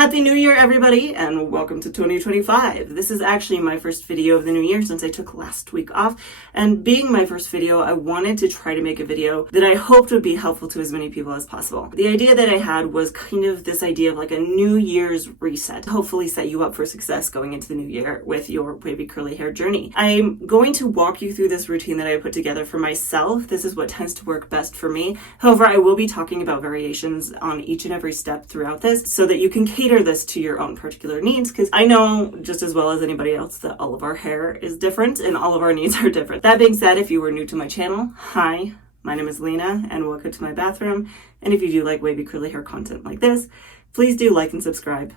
Happy New Year, everybody, and welcome to 2025. This is actually my first video of the new year since I took last week off. And being my first video, I wanted to try to make a video that I hoped would be helpful to as many people as possible. The idea that I had was kind of this idea of like a New Year's reset, hopefully set you up for success going into the new year with your wavy curly hair journey. I'm going to walk you through this routine that I put together for myself. This is what tends to work best for me. However, I will be talking about variations on each and every step throughout this so that you can cater this to your own particular needs, because I know just as well as anybody else that all of our hair is different and all of our needs are different. That being said, if you were new to my channel, hi, my name is Lena and welcome to my bathroom. And if you do like wavy curly hair content like this, please do like and subscribe.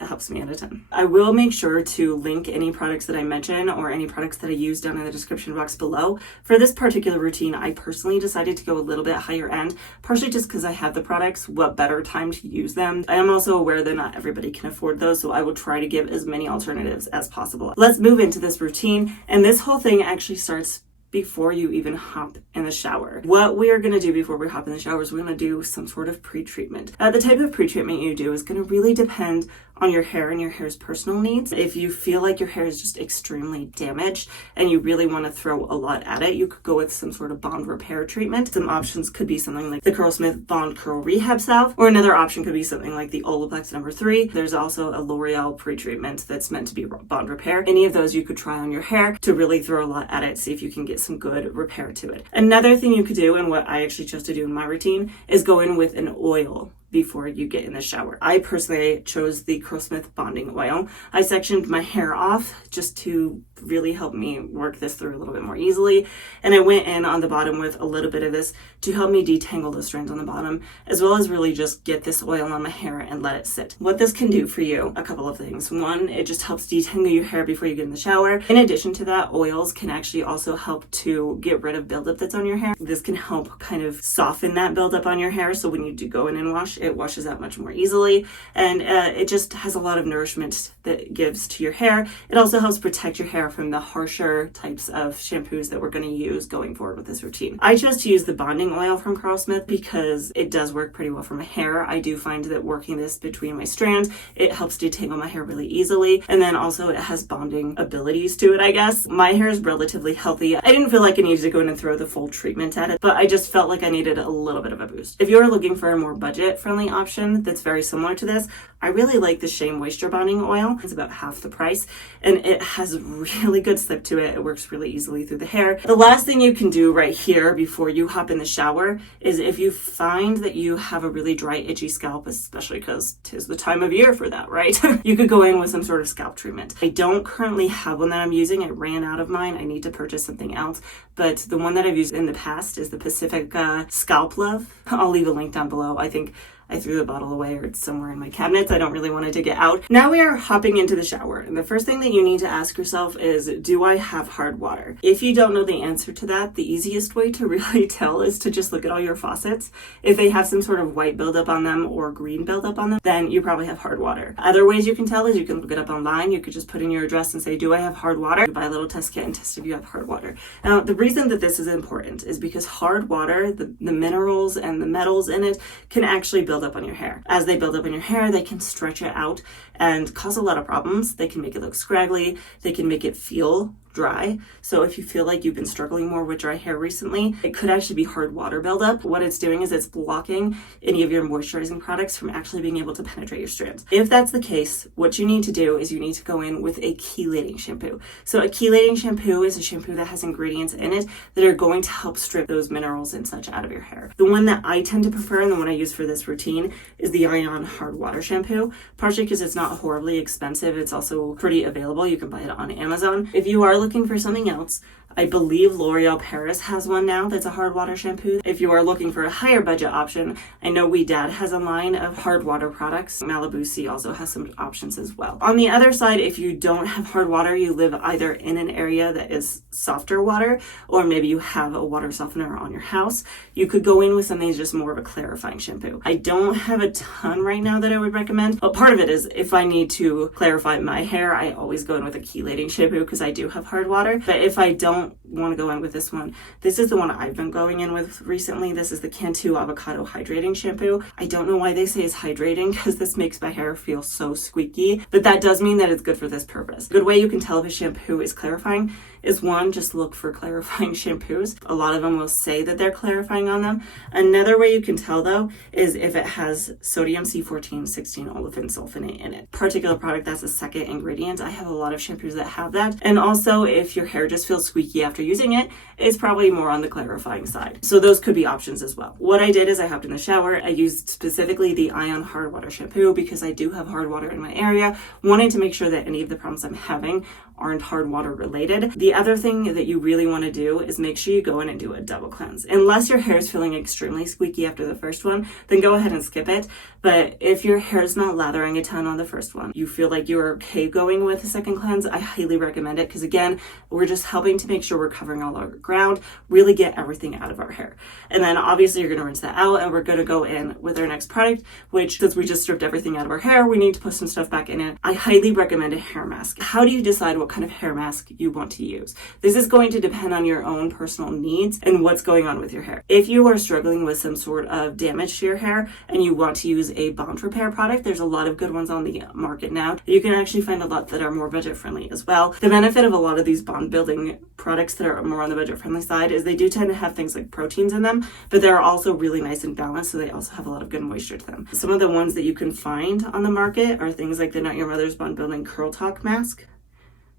It helps me out a ton. I will make sure to link any products that I mention or any products that I use down in the description box below. For this particular routine, I personally decided to go a little bit higher end, partially just because I have the products. What better time to use them? I am also aware that not everybody can afford those, so I will try to give as many alternatives as possible. Let's move into this routine, and this whole thing actually starts before you even hop in the shower. What we are going to do before we hop in the shower is we're going to do some sort of pre-treatment. The type of pre-treatment you do is going to really depend on your hair and your hair's personal needs. If you feel like your hair is just extremely damaged and you really want to throw a lot at it, you could go with some sort of bond repair treatment. Some options could be something like the Curlsmith Bond Curl Rehab Salve, or another option could be something like the Olaplex No. 3. There's also a L'Oreal pre-treatment that's meant to be bond repair. Any of those you could try on your hair to really throw a lot at it, see if you can get some good repair to it. Another thing you could do, and what I actually chose to do in my routine, is go in with an oil before you get in the shower. I personally chose the Curlsmith bonding oil. I sectioned my hair off just to really help me work this through a little bit more easily. And I went in on the bottom with a little bit of this to help me detangle the strands on the bottom, as well as really just get this oil on my hair and let it sit. What this can do for you, a couple of things. One, it just helps detangle your hair before you get in the shower. In addition to that, oils can actually also help to get rid of buildup that's on your hair. This can help kind of soften that buildup on your hair, so when you do go in and wash, it washes out much more easily, and it just has a lot of nourishment that it gives to your hair. It also helps protect your hair from the harsher types of shampoos that we're going to use going forward with this routine. I chose to use the bonding oil from Curlsmith because it does work pretty well for my hair. I do find that working this between my strands, it helps detangle my hair really easily, and then also it has bonding abilities to it, I guess. My hair is relatively healthy. I didn't feel like I needed to go in and throw the full treatment at it, but I just felt like I needed a little bit of a boost. If you're looking for a more budget-friendly option that's very similar to this, I really like the Shea Moisture Bonding Oil. It's about half the price, and it has really good slip to it. It works really easily through the hair. The last thing you can do right here before you hop in the shower is, if you find that you have a really dry, itchy scalp, especially because 'tis the time of year for that, right? You could go in with some sort of scalp treatment. I don't currently have one that I'm using. I ran out of mine. I need to purchase something else, but the one that I've used in the past is the Pacifica Scalp Love. I'll leave a link down below. I think I threw the bottle away, or it's somewhere in my cabinets. I don't really want to dig it out. Now we are hopping into the shower, and the first thing that you need to ask yourself is, do I have hard water? If you don't know the answer to that, the easiest way to really tell is to just look at all your faucets. If they have some sort of white buildup on them or green buildup on them, then you probably have hard water. Other ways you can tell is you can look it up online. You could just put in your address and say, do I have hard water? You buy a little test kit and test if you have hard water. Now, the reason that this is important is because hard water, the minerals and the metals in it, can actually build up on your hair. As they build up in your hair, they can stretch it out and cause a lot of problems. They can make it look scraggly. They can make it feel dry. So if you feel like you've been struggling more with dry hair recently, it could actually be hard water buildup. What it's doing is it's blocking any of your moisturizing products from actually being able to penetrate your strands. If that's the case, what you need to do is you need to go in with a chelating shampoo. So a chelating shampoo is a shampoo that has ingredients in it that are going to help strip those minerals and such out of your hair. The one that I tend to prefer and the one I use for this routine is the Ion Hard Water Shampoo, partially because it's not horribly expensive. It's also pretty available. You can buy it on Amazon. If you are looking for something else, I believe L'Oreal Paris has one now that's a hard water shampoo. If you are looking for a higher budget option, I know We Dad has a line of hard water products. Malibu Sea also has some options as well. On the other side, if you don't have hard water, you live either in an area that is softer water, or maybe you have a water softener on your house, you could go in with something that's just more of a clarifying shampoo. I don't have a ton right now that I would recommend, but part of it is if I need to clarify my hair, I always go in with a chelating shampoo because I do have hard water. But if I don't don't want to go in with this one, this is the one I've been going in with recently. This is the Cantu Avocado Hydrating Shampoo. I don't know why they say it's hydrating because this makes my hair feel so squeaky, but that does mean that it's good for this purpose. A good way you can tell if a shampoo is clarifying is one, just look for clarifying shampoos. A lot of them will say that they're clarifying on them. Another way you can tell though is if it has sodium C14, 16 olefin sulfonate in it. Particular product, that's a second ingredient. I have a lot of shampoos that have that. And also if your hair just feels squeaky after using it, it's probably more on the clarifying side. So those could be options as well. What I did is I hopped in the shower. I used specifically the Ion Hard Water Shampoo because I do have hard water in my area, wanting to make sure that any of the problems I'm having aren't hard water related. The other thing that you really want to do is make sure you go in and do a double cleanse. Unless your hair is feeling extremely squeaky after the first one, then go ahead and skip it. But if your hair is not lathering a ton on the first one, you feel like you're okay going with a second cleanse, I highly recommend it because again, we're just helping to make sure we're covering all our ground, really get everything out of our hair. And then obviously you're going to rinse that out and we're going to go in with our next product, which since we just stripped everything out of our hair, we need to put some stuff back in it. I highly recommend a hair mask. How do you decide what kind of hair mask you want to use? This is going to depend on your own personal needs and what's going on with your hair. If you are struggling with some sort of damage to your hair and you want to use a bond repair product, there's a lot of good ones on the market now. You can actually find a lot that are more budget friendly as well. The benefit of a lot of these bond building products that are more on the budget friendly side is they do tend to have things like proteins in them, but they're also really nice and balanced, so they also have a lot of good moisture to them. Some of the ones that you can find on the market are things like the Not Your Mother's Bond Building Curl Talk Mask.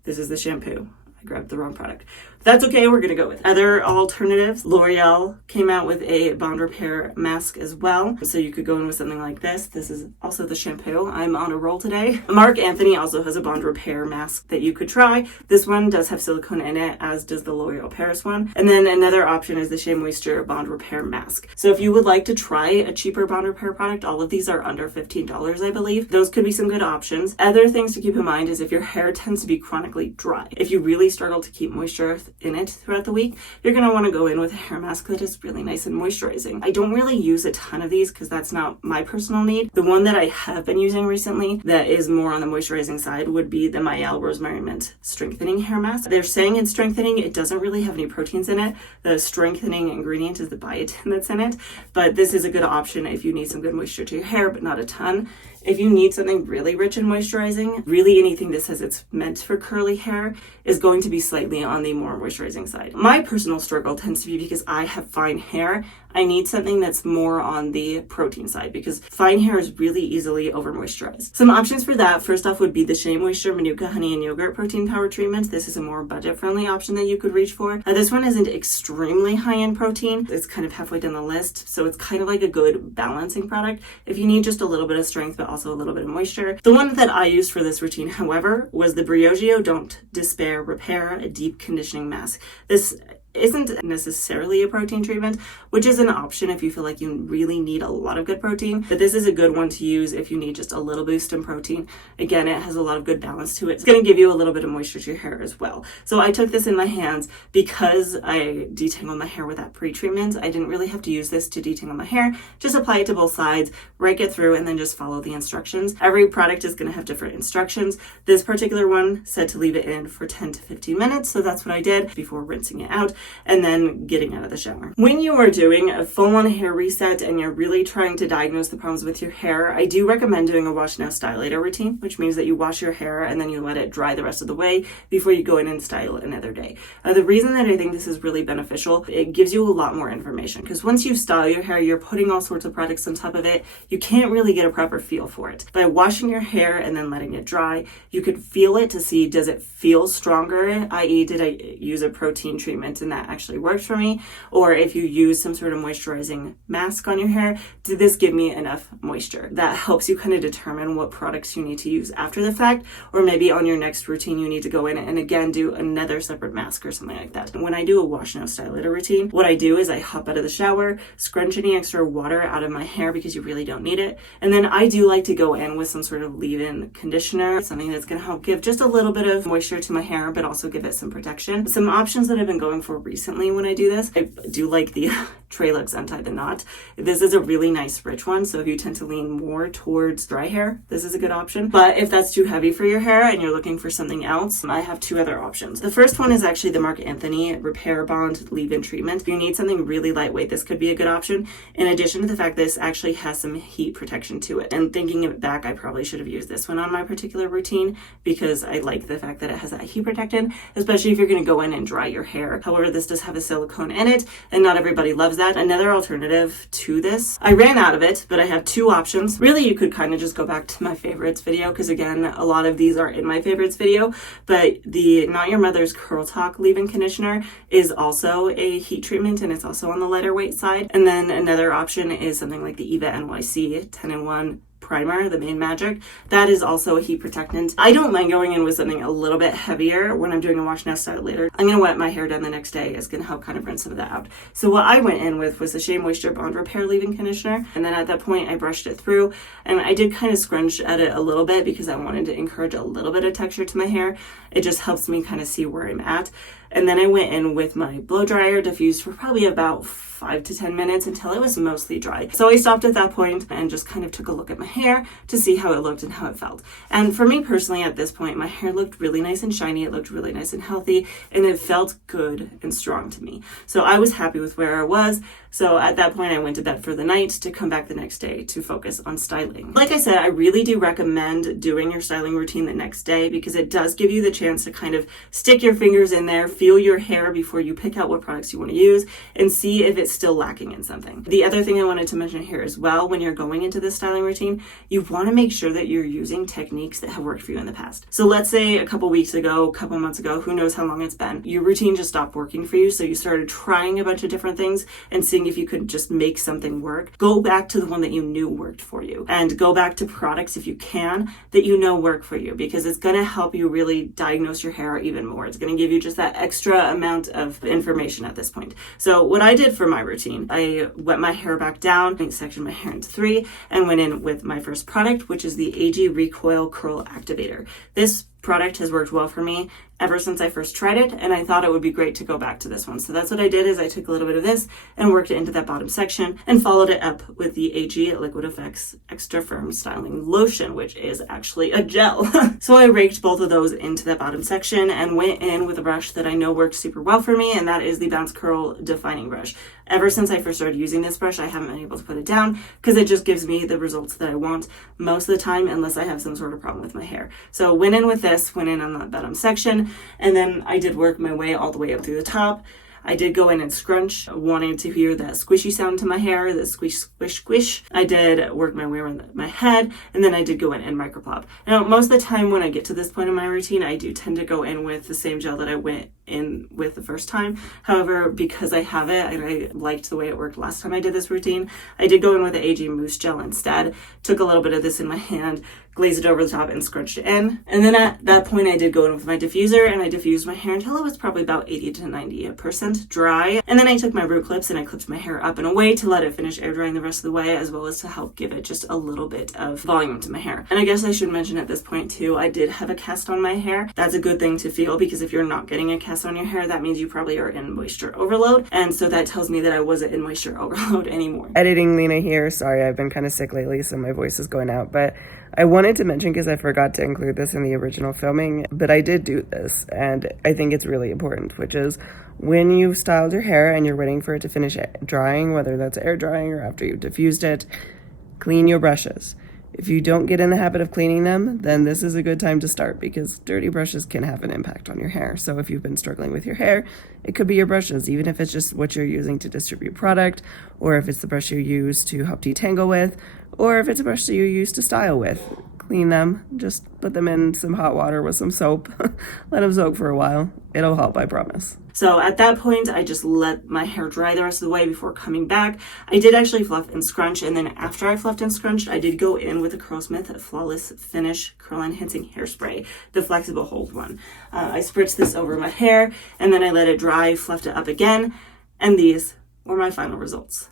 This is the shampoo. I grabbed the wrong product. That's okay, we're gonna go with it. Other alternatives, L'Oreal came out with a bond repair mask as well. So you could go in with something like this. This is also the shampoo. I'm on a roll today. Marc Anthony also has a bond repair mask that you could try. This one does have silicone in it, as does the L'Oreal Paris one. And then another option is the Shea Moisture Bond Repair Mask. So if you would like to try a cheaper bond repair product, all of these are under $15, I believe. Those could be some good options. Other things to keep in mind is if your hair tends to be chronically dry. If you really struggle to keep moisture in it throughout the week, you're going to want to go in with a hair mask that is really nice and moisturizing. I don't really use a ton of these because that's not my personal need. The one that I have been using recently that is more on the moisturizing side would be the Mielle Rosemary Mint Strengthening Hair Mask. They're saying it's strengthening. It doesn't really have any proteins in it. The strengthening ingredient is the biotin that's in it, but this is a good option if you need some good moisture to your hair, but not a ton. If you need something really rich and moisturizing, really anything that says it's meant for curly hair is going to be slightly on the more moisturizing side. My personal struggle tends to be because I have fine hair. I need something that's more on the protein side because fine hair is really easily over moisturized. Some options for that, first off, would be the Shea Moisture Manuka Honey and Yogurt Protein Power Treatment. This is a more budget friendly option that you could reach for. This one isn't extremely high in protein. It's kind of halfway down the list, so it's kind of like a good balancing product if you need just a little bit of strength but also a little bit of moisture. The one that I used for this routine, however, was the Briogeo Don't Despair Repair a Deep Conditioning Mask. This isn't necessarily a protein treatment, which is an option if you feel like you really need a lot of good protein, but this is a good one to use if you need just a little boost in protein. Again, it has a lot of good balance to it. It's going to give you a little bit of moisture to your hair as well. So I took this in my hands because I detangled my hair with that pre-treatment. I didn't really have to use this to detangle my hair. Just apply it to both sides, rake it through, and then just follow the instructions. Every product is going to have different instructions. This particular one said to leave it in for 10 to 15 minutes, so that's what I did before rinsing it out and then getting out of the shower. When you are doing a full-on hair reset and you're really trying to diagnose the problems with your hair, I do recommend doing a wash now, style later routine, which means that you wash your hair and then you let it dry the rest of the way before you go in and style it another day. The reason that I think this is really beneficial, it gives you a lot more information because once you style your hair, you're putting all sorts of products on top of it. You can't really get a proper feel for it. By washing your hair and then letting it dry, you could feel it to see, does it feel stronger, i.e. did I use a protein treatment and that actually worked for me? Or if you use some sort of moisturizing mask on your hair, did this give me enough moisture? That helps you kind of determine what products you need to use after the fact, or maybe on your next routine you need to go in and again do another separate mask or something like that. When I do a wash now, style later routine, what I do is I hop out of the shower, scrunch any extra water out of my hair because you really don't need it, and then I do like to go in with some sort of leave-in conditioner, something that's going to help give just a little bit of moisture to my hair but also give it some protection. Some options that I've been going for recently when I do this, I do like the Trailex Untie the Knot. This is a really nice rich one, so if you tend to lean more towards dry hair, this is a good option. But if that's too heavy for your hair and you're looking for something else, I have two other options. The first one is actually the Marc Anthony Repair Bond Leave-In Treatment. If you need something really lightweight, this could be a good option, in addition to the fact this actually has some heat protection to it. And thinking of it back, I probably should have used this one on my particular routine because I like the fact that it has that heat protectant, especially if you're going to go in and dry your hair. However, this does have a silicone in it, and not everybody loves that. Another alternative to this, I ran out of it, but I have two options. Really, you could kind of just go back to my favorites video, because again, a lot of these are in my favorites video, but the Not Your Mother's Curl Talk leave-in conditioner is also a heat treatment, and it's also on the lighter weight side. And then another option is something like the Eva NYC 10-in-1 primer, the Main Magic. That is also a heat protectant. I don't mind going in with something a little bit heavier when I'm doing a wash now style later. I'm going to wet my hair down the next day. It's going to help kind of rinse some of that out. So what I went in with was the Shea Moisture Bond Repair Leave-In Conditioner. And then at that point I brushed it through, and I did kind of scrunch at it a little bit because I wanted to encourage a little bit of texture to my hair. It just helps me kind of see where I'm at. And then I went in with my blow dryer, diffused for probably about 5 to 10 minutes until it was mostly dry. So I stopped at that point and just kind of took a look at my hair to see how it looked and how it felt. And for me personally, at this point, my hair looked really nice and shiny. It looked really nice and healthy, and it felt good and strong to me. So I was happy with where I was. So at that point, I went to bed for the night to come back the next day to focus on styling. Like I said, I really do recommend doing your styling routine the next day because it does give you the chance to kind of stick your fingers in there, feel your hair before you pick out what products you want to use, and see if it's still lacking in something. The other thing I wanted to mention here as well, when you're going into this styling routine, you want to make sure that you're using techniques that have worked for you in the past. So let's say a couple weeks ago, a couple months ago, who knows how long it's been, your routine just stopped working for you, so you started trying a bunch of different things and seeing if you could just make something work. Go back to the one that you knew worked for you, and go back to products, if you can, that you know work for you, because it's going to help you really diagnose your hair even more. It's going to give you just that extra amount of information at this point. So what I did for my routine, I wet my hair back down, I sectioned my hair into 3, and went in with my first product, which is the AG Recoil Curl Activator. This product has worked well for me ever since I first tried it, and I thought it would be great to go back to this one. So that's what I did, is I took a little bit of this and worked it into that bottom section and followed it up with the AG Liquid Effects Extra Firm Styling Lotion, which is actually a gel. So I raked both of those into that bottom section and went in with a brush that I know works super well for me, and that is the Bounce Curl Defining Brush. Ever since I first started using this brush, I haven't been able to put it down because it just gives me the results that I want most of the time, unless I have some sort of problem with my hair. So went in with this, went in on the bottom section, and then I did work my way all the way up through the top. I did go in and scrunch, wanting to hear that squishy sound to my hair, the squish, squish, squish. I did work my way around my head, and then I did go in and micropop. Now, most of the time when I get to this point in my routine, I do tend to go in with the same gel that I went in with the first time. However, because I have it, and I liked the way it worked last time I did this routine, I did go in with the AG Mousse Gel instead, took a little bit of this in my hand, glazed it over the top, and scrunched it in. And then at that point, I did go in with my diffuser, and I diffused my hair until it was probably about 80 to 90% dry. And then I took my root clips and I clipped my hair up and away to let it finish air drying the rest of the way, as well as to help give it just a little bit of volume to my hair. And I guess I should mention at this point too, I did have a cast on my hair. That's a good thing to feel, because if you're not getting a cast on your hair, that means you probably are in moisture overload. And so that tells me that I wasn't in moisture overload anymore. Editing Lena here. Sorry, I've been kind of sick lately, so my voice is going out, but I wanted to mention, because I forgot to include this in the original filming, but I did do this, and I think it's really important, which is when you've styled your hair and you're waiting for it to finish drying, whether that's air drying or after you've diffused it, clean your brushes. If you don't get in the habit of cleaning them, then this is a good time to start, because dirty brushes can have an impact on your hair. So if you've been struggling with your hair, it could be your brushes, even if it's just what you're using to distribute product, or if it's the brush you use to help detangle with, or if it's a brush that you use to style with. Clean them, just put them in some hot water with some soap, let them soak for a while. It'll help, I promise. So at that point, I just let my hair dry the rest of the way before coming back. I did actually fluff and scrunch, and then after I fluffed and scrunched, I did go in with the Curlsmith Flawless Finish Curl Enhancing Hairspray, the flexible hold one. I spritzed this over my hair, and then I let it dry, fluffed it up again, and these were my final results.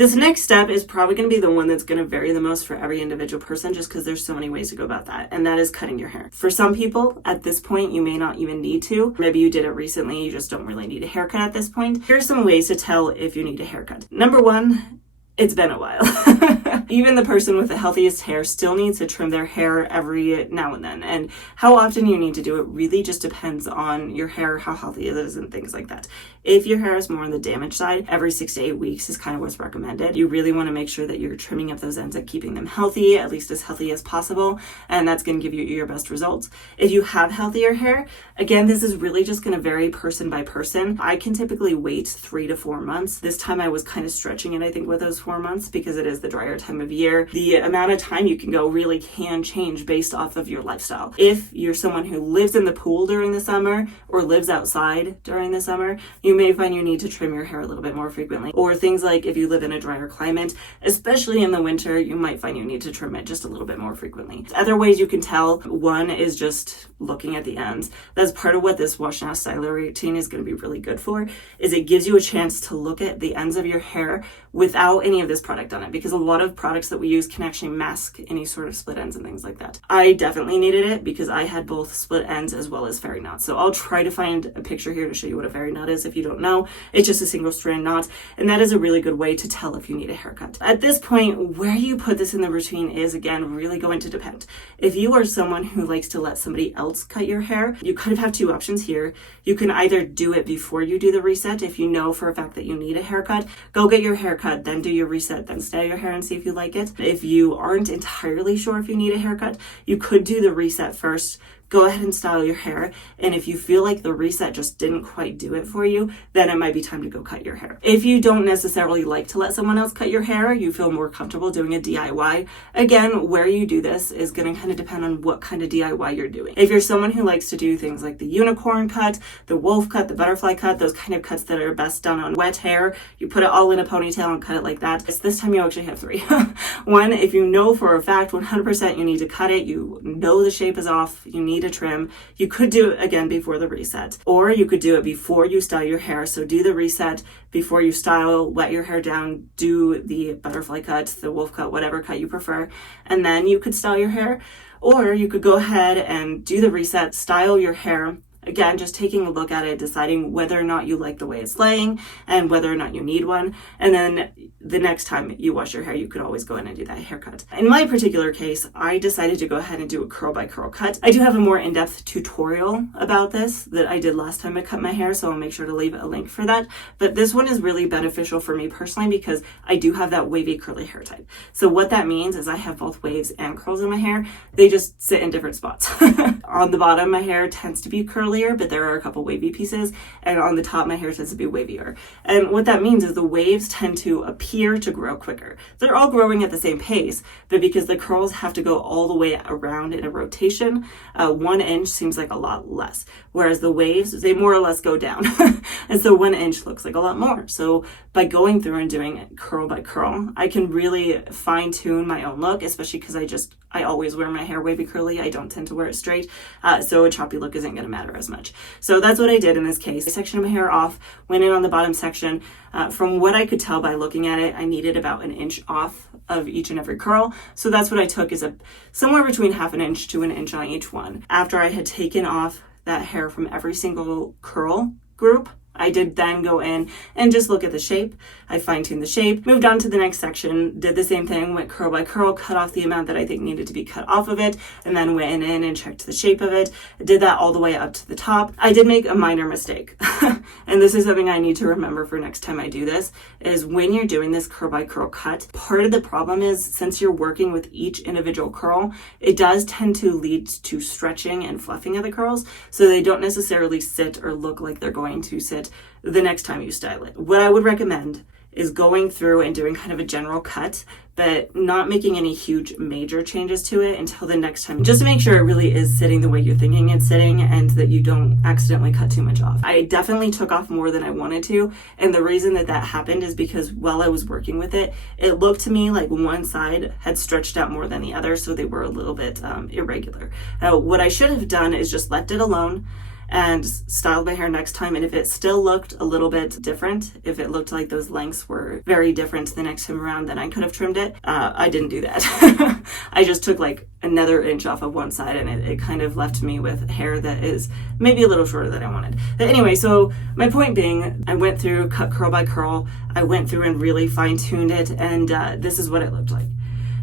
This next step is probably going to be the one that's going to vary the most for every individual person, just because there's so many ways to go about that, and that is cutting your hair. For some people, at this point, you may not even need to. Maybe you did it recently, you just don't really need a haircut at this point. Here's some ways to tell if you need a haircut. Number one, it's been a while. Even the person with the healthiest hair still needs to trim their hair every now and then. And how often you need to do it really just depends on your hair, how healthy it is, and things like that. If your hair is more on the damaged side, every 6 to 8 weeks is kind of what's recommended. You really want to make sure that you're trimming up those ends and keeping them healthy, at least as healthy as possible. And that's going to give you your best results. If you have healthier hair, again, this is really just going to vary person by person. I can typically wait 3 to 4 months. This time I was kind of stretching it, I think, with those 4 months because it is the drier time of year. The amount of time you can go really can change based off of your lifestyle. If you're someone who lives in the pool during the summer or lives outside during the summer, you may find you need to trim your hair a little bit more frequently. Or things like if you live in a drier climate, especially in the winter, you might find you need to trim it just a little bit more frequently. Other ways you can tell, one is just looking at the ends. That's part of what this wash now styler routine is going to be really good for, is it gives you a chance to look at the ends of your hair without any of this product on it, because a lot of products that we use can actually mask any sort of split ends and things like that. I definitely needed it because I had both split ends as well as fairy knots. So I'll try to find a picture here to show you what a fairy knot is if you don't know. It's just a single strand knot, and that is a really good way to tell if you need a haircut. At this point, where you put this in the routine is, again, really going to depend. If you are someone who likes to let somebody else cut your hair, you kind of have two options here. You can either do it before you do the reset. If you know for a fact that you need a haircut, go get your haircut, then do your reset, then style your hair and see if you like it. If you aren't entirely sure if you need a haircut, you could do the reset first, go ahead and style your hair. And if you feel like the reset just didn't quite do it for you, then it might be time to go cut your hair. If you don't necessarily like to let someone else cut your hair, you feel more comfortable doing a DIY, again, where you do this is going to kind of depend on what kind of DIY you're doing. If you're someone who likes to do things like the unicorn cut, the wolf cut, the butterfly cut, those kind of cuts that are best done on wet hair, you put it all in a ponytail and cut it like that. This time you actually have three. One, if you know for a fact 100% you need to cut it, you know the shape is off, you need a trim, you could do it again before the reset, or you could do it before you style your hair. So do the reset before you style, let your hair down, do the butterfly cut, the wolf cut, whatever cut you prefer, and then you could style your hair. Or you could go ahead and do the reset, style your hair. Again, just taking a look at it, deciding whether or not you like the way it's laying and whether or not you need one. And then the next time you wash your hair, you could always go in and do that haircut. In my particular case, I decided to go ahead and do a curl by curl cut. I do have a more in-depth tutorial about this that I did last time I cut my hair, so I'll make sure to leave a link for that. But this one is really beneficial for me personally because I do have that wavy curly hair type. So what that means is I have both waves and curls in my hair. They just sit in different spots. On the bottom, my hair tends to be curly, but there are a couple wavy pieces, and on the top my hair tends to be wavier. And what that means is the waves tend to appear to grow quicker. They're all growing at the same pace, but because the curls have to go all the way around in a rotation, 1 inch seems like a lot less, whereas the waves, they more or less go down. And so 1 inch looks like a lot more. So by going through and doing it curl by curl, I can really fine tune my own look, especially because I always wear my hair wavy curly. I don't tend to wear it straight. So a choppy look isn't going to matter as much. So that's what I did in this case. I sectioned my hair off, went in on the bottom section. From what I could tell by looking at it, I needed about 1 inch off of each and every curl. So that's what I took, is somewhere between 1/2 inch to 1 inch on each one. After I had taken off that hair from every single curl group, I did then go in and just look at the shape. I fine-tuned the shape, moved on to the next section, did the same thing, went curl by curl, cut off the amount that I think needed to be cut off of it, and then went in and checked the shape of it. Did that all the way up to the top. I did make a minor mistake, and this is something I need to remember for next time I do this, is when you're doing this curl by curl cut, part of the problem is since you're working with each individual curl, it does tend to lead to stretching and fluffing of the curls, so they don't necessarily sit or look like they're going to sit the next time you style it. What I would recommend is going through and doing kind of a general cut, but not making any huge major changes to it until the next time, just to make sure it really is sitting the way you're thinking it's sitting and that you don't accidentally cut too much off. I definitely took off more than I wanted to, and the reason that happened is because while I was working with it, it looked to me like one side had stretched out more than the other, so they were a little bit irregular. What I should have done is just left it alone and styled my hair next time. And if it still looked a little bit different, if it looked like those lengths were very different the next time around, then I could have trimmed it. I didn't do that. I just took like another inch off of one side, and it kind of left me with hair that is maybe a little shorter than I wanted. But anyway, so my point being, I went through, cut curl by curl. I went through and really fine-tuned it, and this is what it looked like.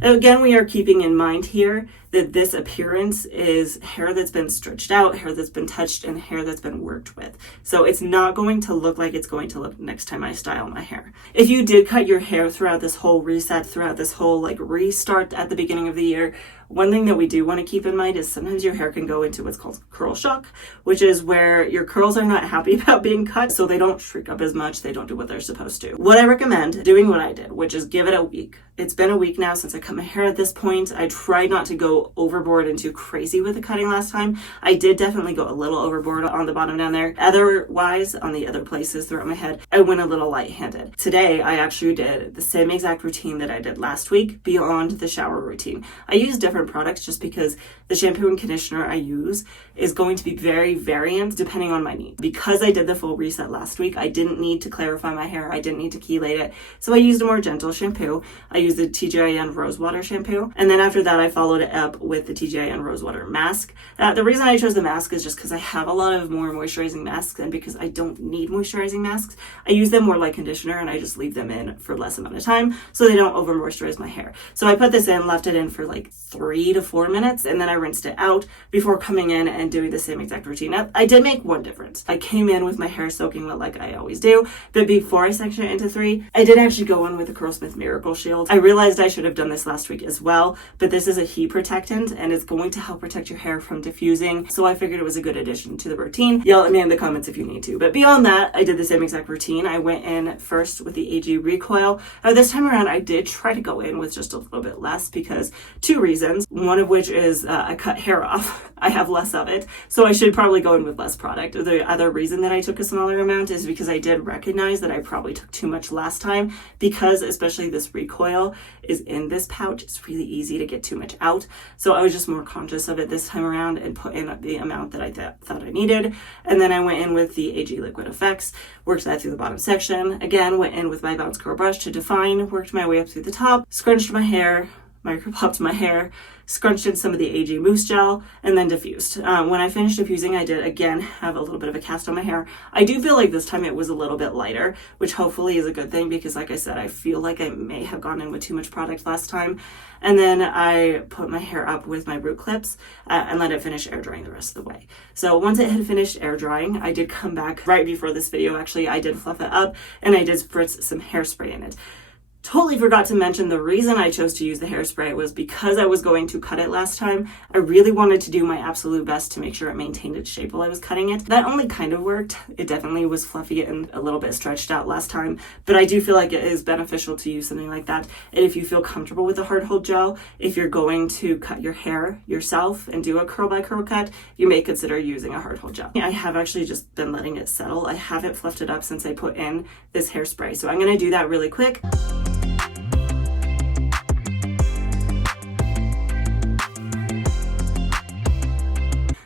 Again, we are keeping in mind here that this appearance is hair that's been stretched out, hair that's been touched, and hair that's been worked with. So it's not going to look like it's going to look next time I style my hair. If you did cut your hair throughout this whole reset, throughout this whole like restart at the beginning of the year, one thing that we do want to keep in mind is sometimes your hair can go into what's called curl shock, which is where your curls are not happy about being cut, so they don't shrink up as much, they don't do what they're supposed to. What I recommend, doing what I did, which is give it a week. It's been a week now since I cut my hair at this point. I tried not to go overboard and too crazy with the cutting last time. I did definitely go a little overboard on the bottom down there. Otherwise, on the other places throughout my head, I went a little light-handed. Today, I actually did the same exact routine that I did last week beyond the shower routine. I used different products just because the shampoo and conditioner I use is going to be very variant depending on my need. Because I did the full reset last week, I didn't need to clarify my hair. I didn't need to chelate it. So I used a more gentle shampoo. I used the TGIN Rosewater shampoo. And then after that, I followed it up with the TGIN Rosewater mask. The reason I chose the mask is just because I have a lot of more moisturizing masks, and because I don't need moisturizing masks, I use them more like conditioner, and I just leave them in for less amount of time so they don't over moisturize my hair. So I put this in, left it in for like 3 to 4 minutes, and then I rinsed it out before coming in and doing the same exact routine. I did make one difference. I came in with my hair soaking wet like I always do, but before I section it into 3, I did actually go in with the Curlsmith Miracle Shield. I realized I should have done this last week as well, but this is a heat protectant and it's going to help protect your hair from diffusing, so I figured it was a good addition to the routine. Yell at me in the comments if you need to. But beyond that, I did the same exact routine. I went in first with the AG Recoil. This time around, I did try to go in with just a little bit less because 2 reasons. One of which is I cut hair off. I have less of it, so I should probably go in with less product. The other reason that I took a smaller amount is because I did recognize that I probably took too much last time, because especially this recoil is in this pouch. It's really easy to get too much out. So I was just more conscious of it this time around and put in the amount that I thought I needed. And then I went in with the AG Liquid Effects, worked that through the bottom section. Again, went in with my bounce curl brush to define, worked my way up through the top, scrunched my hair, micro popped my hair, scrunched in some of the AG Mousse Gel, and then diffused. When I finished diffusing, I did again have a little bit of a cast on my hair. I do feel like this time it was a little bit lighter, which hopefully is a good thing, because like I said, I feel like I may have gone in with too much product last time. And then I put my hair up with my root clips and let it finish air drying the rest of the way. So once it had finished air drying, I did come back right before this video. Actually, I did fluff it up and I did spritz some hairspray in it. Totally forgot to mention the reason I chose to use the hairspray was because I was going to cut it last time. I really wanted to do my absolute best to make sure it maintained its shape while I was cutting it. That only kind of worked. It definitely was fluffy and a little bit stretched out last time, but I do feel like it is beneficial to use something like that. And if you feel comfortable with a hard hold gel, if you're going to cut your hair yourself and do a curl by curl cut, you may consider using a hard hold gel. I have actually just been letting it settle. I haven't fluffed it up since I put in this hairspray. So I'm going to do that really quick.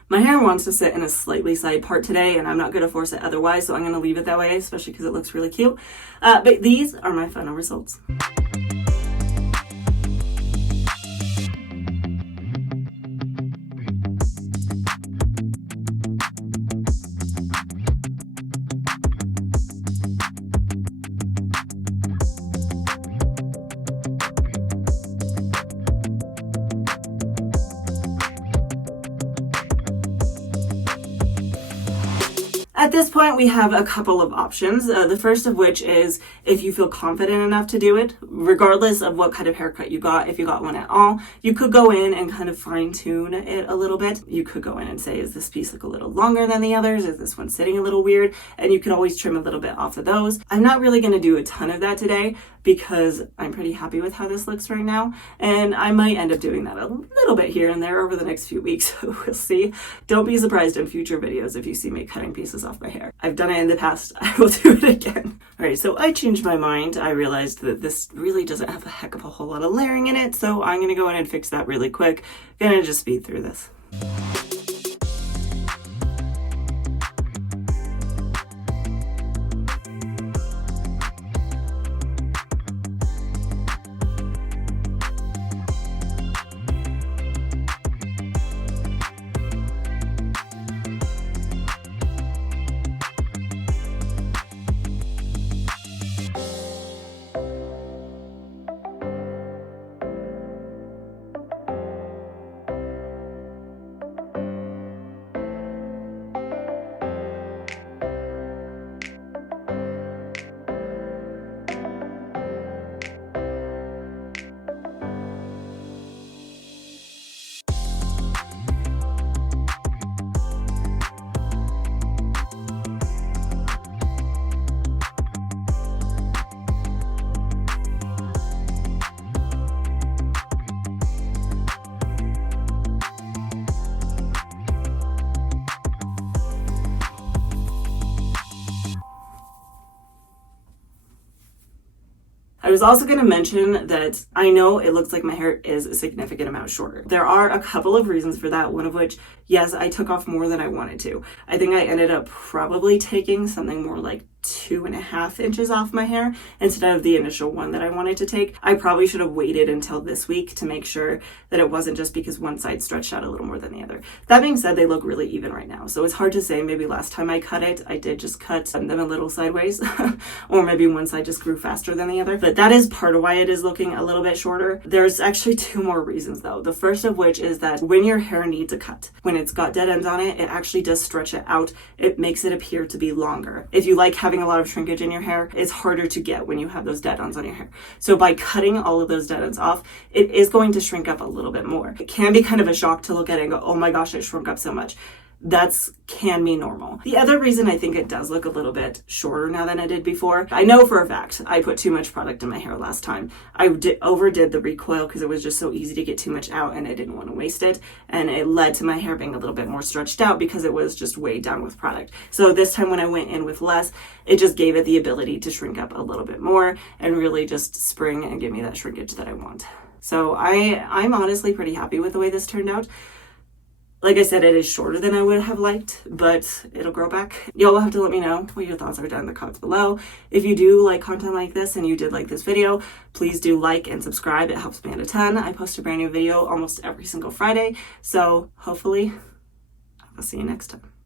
My hair wants to sit in a slightly side part today, and I'm not going to force it otherwise, so I'm going to leave it that way, especially because it looks really cute. But these are my final results. At this point, we have a couple of options. The first of which is if you feel confident enough to do it, regardless of what kind of haircut you got, if you got one at all, you could go in and kind of fine tune it a little bit. You could go in and say, is this piece like a little longer than the others? Is this one sitting a little weird? And you could always trim a little bit off of those. I'm not really going to do a ton of that today because I'm pretty happy with how this looks right now. And I might end up doing that a little bit here and there over the next few weeks. We'll see. Don't be surprised in future videos if you see me cutting pieces off my hair. I've done it in the past. I will do it again. All right, so I changed my mind. I realized that this really doesn't have a heck of a whole lot of layering in it, so I'm gonna go in and fix that really quick. Gonna just speed through this. was also going to mention that I know it looks like my hair is a significant amount shorter. There are a couple of reasons for that, one of which, yes, I took off more than I wanted to. I think I ended up probably taking something more like 2.5 inches off my hair instead of the initial one that I wanted to take. I probably should have waited until this week to make sure that it wasn't just because one side stretched out a little more than the other. That being said, they look really even right now, so it's hard to say. Maybe last time I cut it, I did just cut them a little sideways or maybe one side just grew faster than the other, but that is part of why it is looking a little bit shorter. There's actually 2 more reasons though. The first of which is that when your hair needs a cut, when it's got dead ends on it, it actually does stretch it out. It makes it appear to be longer. If you like having a lot of shrinkage in your hair, it's harder to get when you have those dead ends on your hair. So by cutting all of those dead ends off, it is going to shrink up a little bit more. It can be kind of a shock to look at it and go, oh my gosh, it shrunk up so much. Can be normal. The other reason I think it does look a little bit shorter now than I did before, I know for a fact I put too much product in my hair last time. I overdid the recoil because it was just so easy to get too much out and I didn't want to waste it, and it led to my hair being a little bit more stretched out because it was just weighed down with product. So this time when I went in with less, it just gave it the ability to shrink up a little bit more and really just spring and give me that shrinkage that I want. So I'm honestly pretty happy with the way this turned out. Like I said, it is shorter than I would have liked, but it'll grow back. Y'all will have to let me know what your thoughts are down in the comments below. If you do like content like this and you did like this video, please do like and subscribe. It helps me out a ton. I post a brand new video almost every single Friday, so hopefully I'll see you next time.